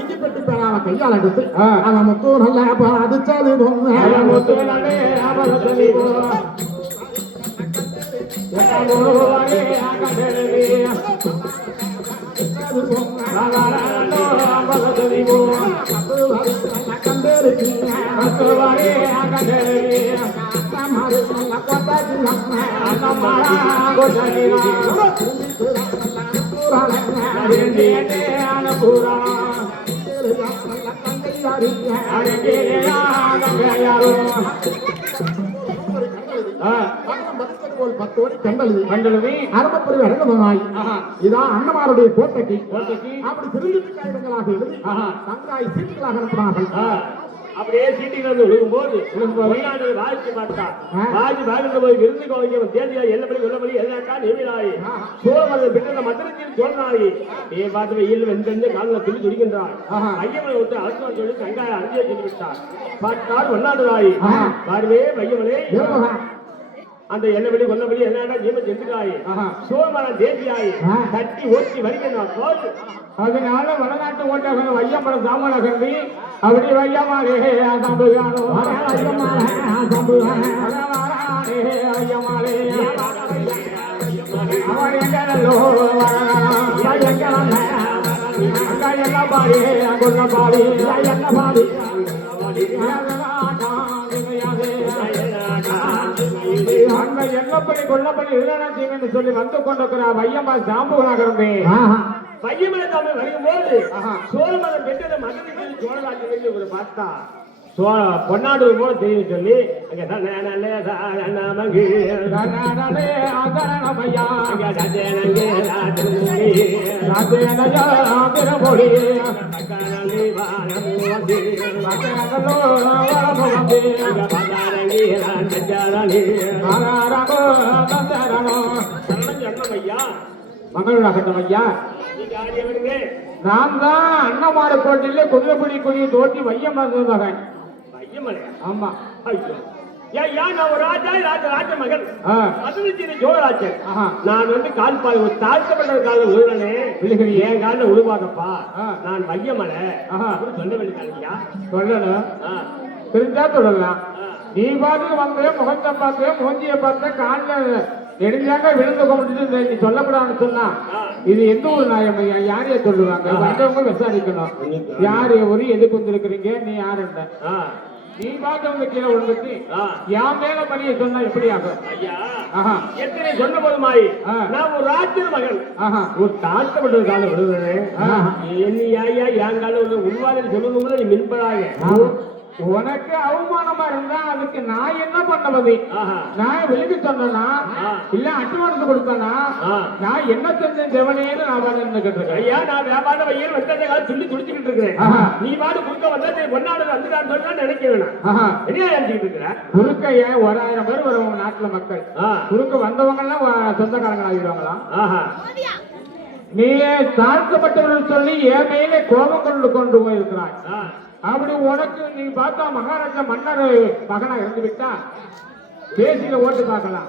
இஞ்சி பெட்டி பேனாவை கையால் எடுத்து அவன் முத்து நல்லா பாதிச்சது முத்து நல்லே அபரசலி இதான் அண்ணமாருடைய கோட்டைக்கு அப்படி திரும்பி காகிதங்களாக எழுதி தங்காய் சீட்டுகளாக அனுப்பினார்கள். அப்படியே சீட்டிகள் வந்து விழுகும்போது வாய்ச்சி மாட்டான் வாய்ச்சி வாழ்ந்த போய் விருந்து கோவைக்கு தேதியா எல்லபடி வெள்ளபடி எதாக்கா நெவிலாயி சோழமலை பெற்ற மந்திரத்தில் தோன்றாயி நீ பார்த்து வெயில் வெந்தெந்து காலில் துணி துடிக்கின்றான் ஐயமலை விட்டு அரசு சொல்லி தங்காய் அறிஞ்சியை சொல்லி விட்டார் பார்த்தார் ஒன்னாடுதாயி பார்வே வையமலே அந்த எல்லபடி கொல்லபடி என்ன ஜீவ செஞ்சுக்காயி சோழமலை தேசியாயி தட்டி ஓட்டி வருகிறான் போது அதனால வடநாட்டு ஓட்டர்கள் வையம்பலம் சாமல கருதி அப்படி வையமாரே சம்புகானோ வையமாரே அவர் எங்கோ என்ன பாடி கொல்ல பாடி என்ன பாடி அங்க எல்லப்படி கொல்லப்படி இதெல்லாம் சொல்லி வந்து கொண்டிருக்கிற வையம்மா சாம்புகளாக இருந்தேன். பையமலை தமிழ் வரும்போது சோழமலை பெற்ற மகனுக்கு சோழராஜ்யம் ஒரு பார்த்தா பொன்னாடு போல தெரியும் சொல்லி மங்களா கட்டம் ஐயா நான் தான் அண்ணமார கோட்டையில குதிரைப்படி கொடியை தோட்டி வையம் மகன். ஆமா ராஜ மகன் சோழராஜன். நான் வந்து கால் பாய் ஒரு தாழ்த்தப்பட்ட காலில் உழுறனே என் காலில் உழுவாதப்பா நான் வையமலை சொல்ல வேண்டியா சொல்லணும் தெரிஞ்சா சொல்லலாம். நீ பார்த்து வந்து முகத்தை பார்த்து மூஞ்சிய பார்த்து காலில் நெடுஞ்சாங்க விழுந்து கொண்டு நீ சொல்லக்கூடாதுன்னு சொன்னா இது எந்த ஒரு நியாயம் ஐயா? யாரைய சொல்லுவாங்க? வந்தவங்க விசாரிக்கணும். யாரு ஒரு எதுக்கு வந்திருக்கிறீங்க, நீ யாருன்ற நீ பார்த்தவங்க கீழே விழுந்துட்டு என் மேல பணியை சொன்னா எப்படி ஆகும் ஐயா? எத்தனை சொன்ன போதுமாயி நான் ஒரு ராஜ்ய மகன் ஒரு தாழ்த்தப்பட்ட காலம் விடுவேன் என்ன ஐயா என் காலம் உருவாதில் சொல்லணும் நீ மின்பதாக உனக்கு அவமானமா இருந்தா அதுக்கு நான் என்ன பண்ணுவது? நான் விழுந்து சொன்னா இல்ல அட்டுவானத்தை கொடுத்தனா நான் என்ன செஞ்சேன் செவனேன்னு நான் கேட்டிருக்கேன். ஐயா நான் வியாபார வையல் வந்ததை சொல்லி துடிச்சுக்கிட்டு இருக்கிறேன். நீ பாடு குறுக்க வந்தா பொன்னாடு வந்துடான்னு சொன்னா நினைக்க வேணாம். என்ன நினைச்சுக்கிட்டு இருக்கிற? குறுக்க ஏன் 1000 பேர் வருவாங்க நாட்டுல மக்கள். குறுக்க வந்தவங்க எல்லாம் சொந்தக்காரங்க ஆகிடுவாங்களாம். நீ தாழ்த்தப்பட்டவர்கள் சொல்லி என் மேலே கோபம் கொண்டு போயிருக்கிறாய். அப்படி உனக்கு நீ பார்த்தா மகாராஜா மன்னர் மகனா இருந்து விட்டா பேசியில ஓட்டு பார்க்கலாம்.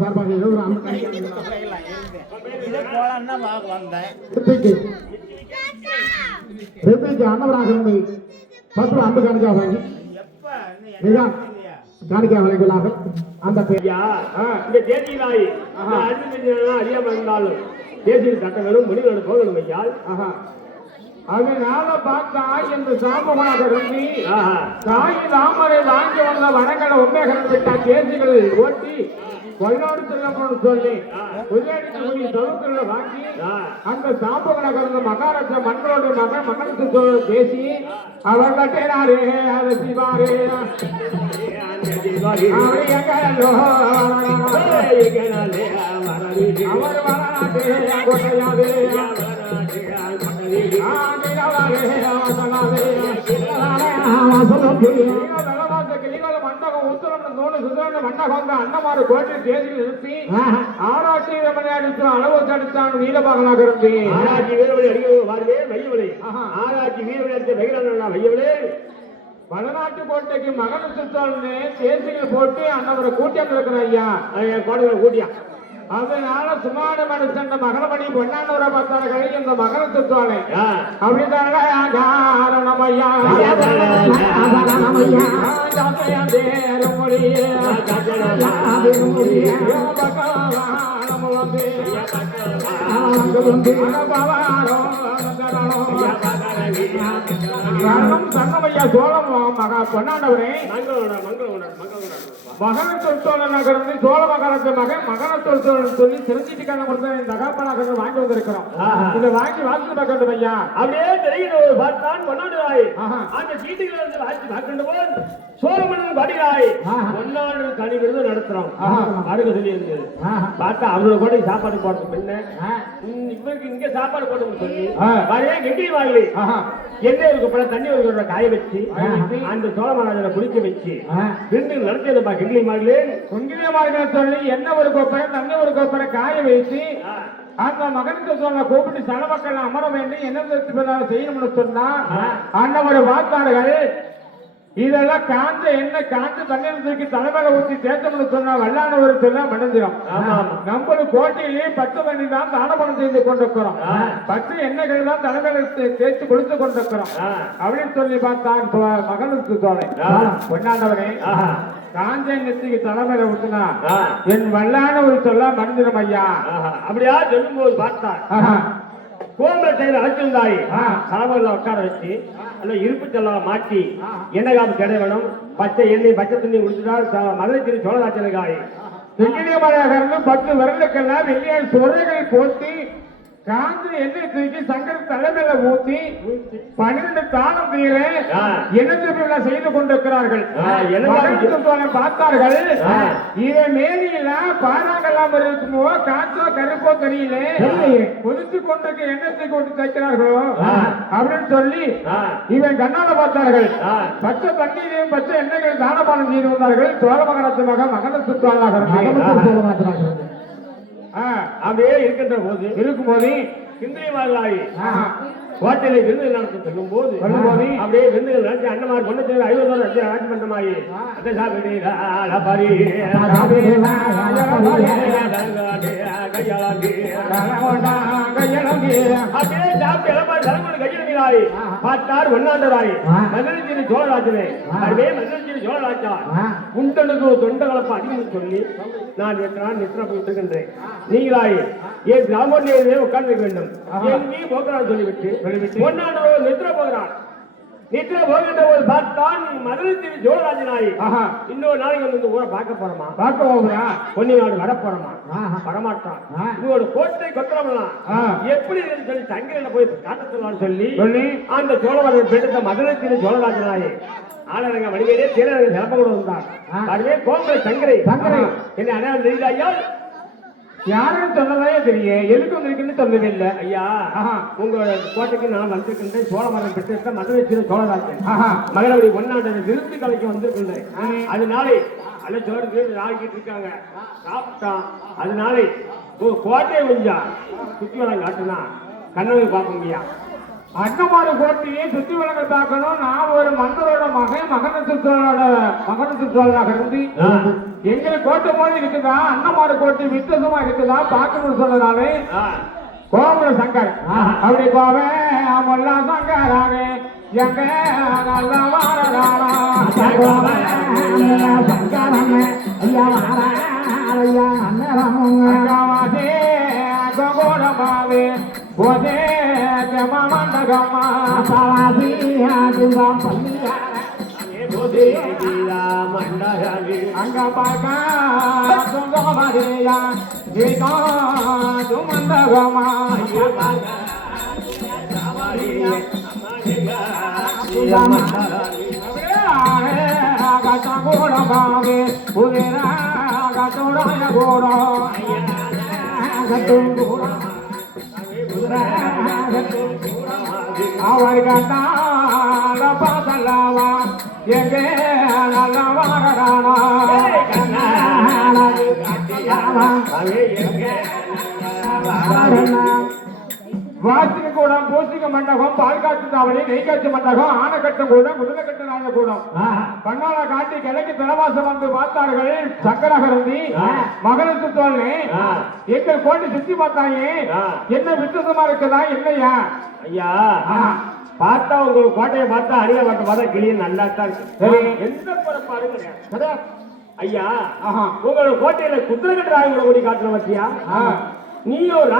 சார்பாக அன்னவராக இருந்து 10 அன்பு காணிக்கா வாங்கி காணிக்கா வளைகளாக அந்த இந்த தேசியலாய் அறியாம இருந்தாலும் தேசிய சட்டங்களும் முடிவுகளும் போகணும் ஐயால். அதனால பார்த்தா என்று சாபமாக இருந்து தாய் தாமரை வாங்கி வந்த வனங்களை உண்மைகள் விட்டா தேசிகள் ஓட்டி கொள்ளோடு செல்லப்படும் சொல்லி உதயடிக்கக்கூடிய தொகுப்புகளை வாங்கி அந்த சாம்பகனை கலந்த மகாராஜா மன்னோடு மகனுக்கு சொல்ல பேசி அவர் கட்டினாரே அதை சிவாரே அவர் வராட்டே கொட்டையாவே அண்ணமாறு கோட்டை தேதியில் நிறுத்தி ஆராய்ச்சி வீரமணி அடித்து அளவு தடுத்தான் நீலபாகனாக இருந்து ஆராய்ச்சி வீரமணி அடிக்க வையவளே ஆராய்ச்சி வீரமணி அடித்த வைகிறா வையவளே வடநாட்டு கோட்டைக்கு மகன் சுத்தோன்னு தேசிகள் போட்டு அண்ணவரை கூட்டியாந்து இருக்கிற ஐயா. என் கோட்டையில கூட்டியா அதனால சுமார மனுஷன் மகளமணி பொன்னாண்டவரை பார்த்தார்கள் இந்த மகன சுத்தோலை அப்படித்தாங்க காரணமையா தன்னமையா சோழம் பொன்னாண்டவரே மகன சொல் நகர்ந்து சோழ மகாராஜ மகன் மகன சொல் சொல்லி சிரஞ்சீவிக்கான கொடுத்த இந்த தகப்பனாக வாங்கி வந்திருக்கிறோம். இதை வாங்கி வாசி பார்க்கணும் ஐயா. அப்படியே தெரிகிற பார்த்தான் பொன்னாடுவாய் அந்த சீட்டுகளை வந்து வாசி பார்க்கின்ற போது சோழமன்னன் படிகாய் பொன்னாடு தனி விருது நடத்துறோம் அடுக்க சொல்லி இருந்தது. பார்த்தா அவரோட கூட சாப்பாடு போடுறது பின்ன இவருக்கு இங்க சாப்பாடு போட்டு சொல்லி வரையே கெட்டி வாங்கி என்ன இருக்க தண்ணி ஒரு காய வச்சு அந்த சோழ மகாராஜனை குளிக்க வச்சு விருந்து நடத்தியதுப்பா கிண்டி மகளேன் குங்கிலிய மகன் சொல்லி என்ன ஒரு கோப்பரை தண்ணி ஒரு கோப்பரை காய வைத்து அந்த மகனுக்கு சொல்ல கூப்பிட்டு சில மக்கள் அமர வேண்டும் என்ன செய்யணும்னு சொன்னா அண்ணவரை வார்த்தார்கள். இதெல்லாம் காஞ்ச எண்ணெய் காஞ்ச தண்ணீர் தூக்கி தலைமையில ஊற்றி தேர்த்தம்னு சொன்னா வல்லானவருக்கு மணந்திரம். நம்மளும் கோட்டையிலேயே 10 மணி தான் தானபணம் செய்து கொண்டிருக்கிறோம். 10 எண்ணெய்கள் தான் தலைமையில தேய்த்து கொடுத்து கொண்டிருக்கிறோம் அப்படின்னு சொல்லி பார்த்தான் மகனுக்கு தோலை பொன்னாண்டவரே. காஞ்ச எண்ணெய்க்கு தலைமையில ஊற்றினா என் வல்லானவர் சொல்ல மணந்திரம் ஐயா. அப்படியா சொல்லும் போது பார்த்தான் கோமலத்தையில அழைச்சிருந்தாய் சாவல்ல உட்கார வச்சு அந்த இருப்பு செல்லாம் மாட்டி எண்ணெய் காப்பு கிடை வேணும் பச்சை எண்ணெய் பச்சை தண்ணி குடிச்சுட்டா மதுரை திரு சோழராஜன காய் வெள்ளிய மலையாக 10 விரலுக்கெல்லாம் வெள்ளிய சுரைகள் போட்டு காஞ்ச எண்ணெய் தூக்கி சங்கர தலைமையில ஊத்தி 12 தானம் தீர எண்ணெய் செய்து கொண்டிருக்கிறார்கள். பார்த்தார்கள் இதை மேனியில பாறாங்கெல்லாம் இருக்குமோ காற்றோ கருப்போ தெரியல கொதித்து கொண்டிருக்க எண்ணெய் கொண்டு தைக்கிறார்களோ அப்படின்னு சொல்லி இவன் கண்ணால பார்த்தார்கள். பச்சை தண்ணீரையும் பச்சை எண்ணெய்கள் தானபானம் செய்து வந்தார்கள். சோழ மகனத்து மகன சுத்தாளாக அப்படியே இருக்கின்ற போது இருக்கும்போது இந்திரியவாதி கோட்டையில விருதுகள் நடத்த செல்லும் போது அப்படியே விருதுகள் நடத்தி அண்ணமார் பொண்ணு 50 ஆட்சி பண்ணமாயி பார்த்தார் ஒன்னாண்டராய் மதுரை சோழராஜனே அதுவே மதுரை சோழராஜா குண்டனுக்கு தொண்ட கலப்ப அதிகம் சொல்லி நான் நித்திர போயிருக்கின்றேன். நீங்களாய் என் கிராமத்திலே உட்கார்ந்து வேண்டும் நீ போகிறான் சொல்லிவிட்டு பொன்னாண்டவர் நித்திர போகிறான். நித்திர போகின்ற போது பார்த்தான் மதுரை திரு சோழராஜனாய் இன்னொரு நாளைக்கு வந்து ஊரை பார்க்க போறோமா பார்க்க போகிறா பொன்னி நாடு வர போறோமா வரமாட்டான். இவரோட கோட்டை கொத்தரம்லாம் எப்படி சொல்லி தங்கில போய் காட்ட சொல்லலாம்னு சொல்லி அந்த சோழவர்கள் பெற்ற மதுரை திரு சோழராஜனாய் ஆளரங்க வடிவேலே தேரங்க நிரப்ப கூட வந்தார். அதுவே கோம்பை சங்கரை என்ன அடையாளம் தெரியுது ஐயா? யாருன்னு சொன்னதே தெரியும் எதுக்கு வந்திருக்குன்னு சொல்லவே இல்லை ஐயா. உங்க கோட்டைக்கு நான் வந்திருக்கின்றேன். சோழ மரம் பெற்ற மதுரை திரு சோழராஜன் மகரவடி ஒன்னாண்டு விருது கலைக்கு வந்திருக்கின்றேன். அதனாலே அல்ல சோறு ஆகிட்டு இருக்காங்க சாப்பிட்டான். அதனாலே கோட்டையை கொஞ்சம் சுத்தி வரம் காட்டுனா கண்ணவை பார்க்க முடியா அண்ணமாறு கோட்டையை சுத்தி வளங்க பார்க்கணும். நான் ஒரு மன்னரோட மகனத்து சோழனாக இருந்து எங்களுக்கு கோட்டை போது இருக்குதா அண்ணமாறு கோட்டை வித்தியாசமா இருக்குதா பார்க்கணும்னு சொன்னதாலே கோமல சங்கர் அப்படி போவேன் அவெல்லாம் சங்கராக எங்க நல்ல வாரதானா கோடமாவே போதே மண்டகம்மா சாவாசி அங்க பார்க்க மண்டகமா கோடமாவே புதிரா கட்டுடைய கோடோ அவர் கண்ணால பாதலாவா எங்கே நல்ல வாரதானா வாசிக்க கூடம், பூசிக்க மண்டபம், பால் காய்ச்சி தாவணி, நெய் காய்ச்சி மண்டபம், ஆனைக்கட்டு கூடம், குதிரை கட்டு ராஜ கூடம். கண்ணால காட்டி கிழக்கு தலைவாசம் வந்து பார்த்தார்கள். சக்கரகரந்தி மகனுக்கு தோல்வி எங்கள் கோட்டை சுத்தி பார்த்தாங்க. என்ன வித்தியாசமா இருக்குதா இல்லையா? ஐயா பார்த்தா உங்க கோட்டையை பார்த்தா அரிய கோட்டை பார்த்தா கிளிய நல்லா தான் இருக்கு. எந்த புறப்பாடும் கிடையாது. ஐயா உங்களோட கோட்டையில குதிரை கட்டு ராஜ கூட கூடி காட்டுற பத்தியா? நீயும்